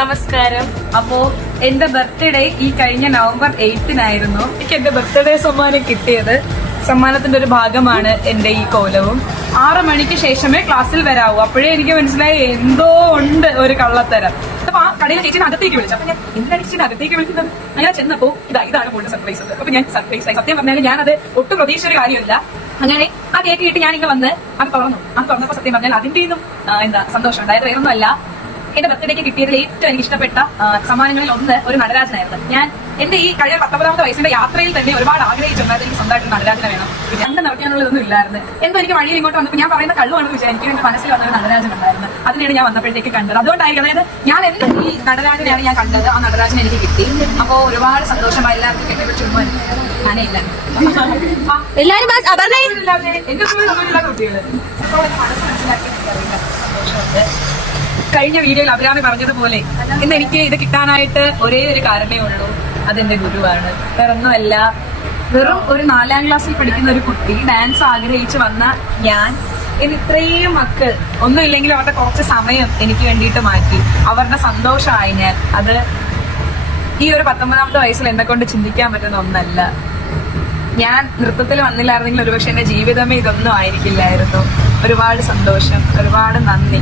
നമസ്കാരം. അപ്പോ എന്റെ ബർത്ത്ഡേ ഈ കഴിഞ്ഞ നവംബർ 8-നായിരുന്നു. എനിക്ക് എന്റെ ബർത്ത്ഡേ സമ്മാനം കിട്ടിയത്. സമ്മാനത്തിന്റെ ഒരു ഭാഗമാണ് എന്റെ ഈ കോലവും. 6 മണിക്ക് ശേഷമേ ക്ലാസ്സിൽ വരാവൂ. അപ്പോഴേ എനിക്ക് മനസ്സിലായി എന്തോ ഉണ്ട് ഒരു കള്ളത്തരം. അപ്പൊ ആ കടയിലെ ചേച്ചിനെ അകത്തേക്ക് വിളിച്ചു. അപ്പൊ ഞാൻ എന്താണ് ചേച്ചിനെ അകത്തേക്ക് വിളിക്കുന്നത്? അങ്ങനെ ചെന്നപ്പോ ഇതാണ് കൂടുതൽ സർപ്രൈസ്. അപ്പൊ ഞാൻ സർപ്രൈസ് ആയി. സത്യം പറഞ്ഞാൽ ഞാനത് ഒട്ടും പ്രതീക്ഷിച്ച ഒരു കാര്യമില്ല. അങ്ങനെ ആ കേക്ക് കിട്ടി ഞാനിങ്ങനെ വന്ന് അത് തുറന്നപ്പോ സത്യം പറഞ്ഞാൽ അതിന്റെ സന്തോഷം ഉണ്ടായത് വേറൊന്നും അല്ല. എന്റെ ബർത്ത്ഡേക്ക് കിട്ടിയതിൽ ഏറ്റവും എനിക്ക് ഇഷ്ടപ്പെട്ട സമ്മാനങ്ങളിൽ ഒന്ന് ഒരു നടരാജനായിരുന്നു. ഞാൻ എന്റെ ഈ കഴിഞ്ഞ 19ാമത്തെ വയസ്സിന്റെ യാത്രയിൽ തന്നെ ഒരുപാട് ആഗ്രഹിച്ചിട്ടുണ്ടായിരുന്നു എനിക്ക് സ്വന്തമായിട്ട് നടരാജന വേണം. അന്ന് നടക്കാനുള്ളതൊന്നും ഇല്ലായിരുന്നു. എന്തോ എനിക്ക് വഴിയിൽ ഇങ്ങോട്ട് വന്നപ്പോൾ ഞാൻ പറയുന്ന കള്ളുവാണെന്ന് വിചാരിച്ചു. എനിക്ക് എന്റെ മനസ്സിൽ വന്നൊരു നടരാജൻ ഉണ്ടായിരുന്നു. അതിനാണ് ഞാൻ വന്നപ്പോഴത്തേക്ക് കണ്ടത്. അതുകൊണ്ടായിരിക്കും, അതായത് ഞാൻ എന്റെ ഈ നടരാജനെയാണ് ഞാൻ കണ്ടത്. ആ നടരാജൻ എനിക്ക് കിട്ടി. അപ്പോ ഒരുപാട് സന്തോഷമായി. എല്ലാവർക്കും കെട്ടിപ്പിടിച്ചു ഞാനേ ഇല്ല എല്ലാവരും എന്റെ കുട്ടികള് അപ്പോൾ മനസ്സ് മനസ്സിലാക്കി സന്തോഷമുണ്ട്. കഴിഞ്ഞ വീഡിയോയിൽ അഭിരാമി പറഞ്ഞതുപോലെ ഇന്ന് എനിക്ക് ഇത് കിട്ടാനായിട്ട് ഒരേ ഒരു കാരണമേ ഉള്ളൂ. അതെന്റെ ഗുരുവാണ്. വേറൊന്നുമല്ല, വെറും ഒരു 4ാം ക്ലാസ്സിൽ പഠിക്കുന്ന ഒരു കുട്ടി, ഡാൻസ് ആഗ്രഹിച്ച് വന്ന ഞാൻ ഇന്ന് ഇത്രയും മക്കൾ ഒന്നുമില്ലെങ്കിലും അവരുടെ കുറച്ച് സമയം എനിക്ക് വേണ്ടിയിട്ട് മാറ്റി. അവരുടെ സന്തോഷമായി ഞാൻ. അത് ഈ ഒരു 19ാമത്തെ വയസ്സിൽ എന്നെ കൊണ്ട് ചിന്തിക്കാൻ പറ്റുന്ന ഒന്നല്ല. ഞാൻ നൃത്തത്തിൽ വന്നില്ലായിരുന്നെങ്കിൽ ഒരുപക്ഷെ എന്റെ ജീവിതമേ ഇതൊന്നും ആയിരിക്കില്ലായിരുന്നു. ഒരുപാട് സന്തോഷം, ഒരുപാട് നന്ദി.